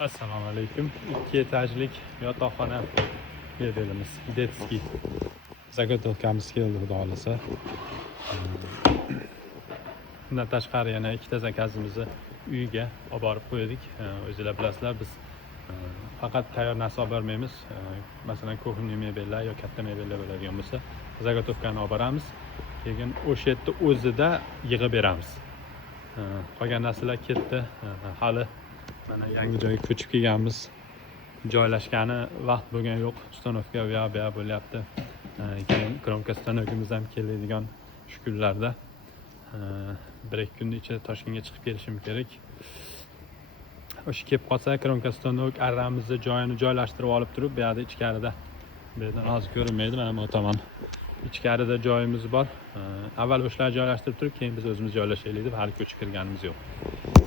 Assalomu alaykum. 2 etajlik yotoqxona beramiz. Detskiy. Zagotovkamiz keldi, xudo xolasa. Bundan tashqari yana 2 ta zakazimizni uyiga olib borib qo'ydik. O'zingizlar bilasizlar, biz faqat tayyor narsa olib bormaymiz. Masalan, kuxniy mebellar yoki katta mebellar bo'ladigan bo'lsa, zagotovkani olib boramiz. Keyin o'sha yerda o'zida yig'ib beramiz. Qolgan narsalar ketdi. Hali mana yangi joyga ko'chib kelganmiz. Joylashgani vaqt bo'lgan yo'q. Ustanovka u yoq bu yoq bo'lyapti. Keyin kromka stanovimiz ham keladigan shu kunlarda 1-2 kun ichida Toshkentga chiqib kelishim kerak. O'sha kelib qolsa kromka stanok arramizni joyini joylashtirib olib turib, bu yerda ichkarida, bu yerdan hozir ko'rinmaydi, mana bu tomon ichkarida joyimiz bor. Avval o'shalar joylashtirib turib, keyin biz o'zimiz joylashaylik deb hali ko'chib kirganimiz yo'q.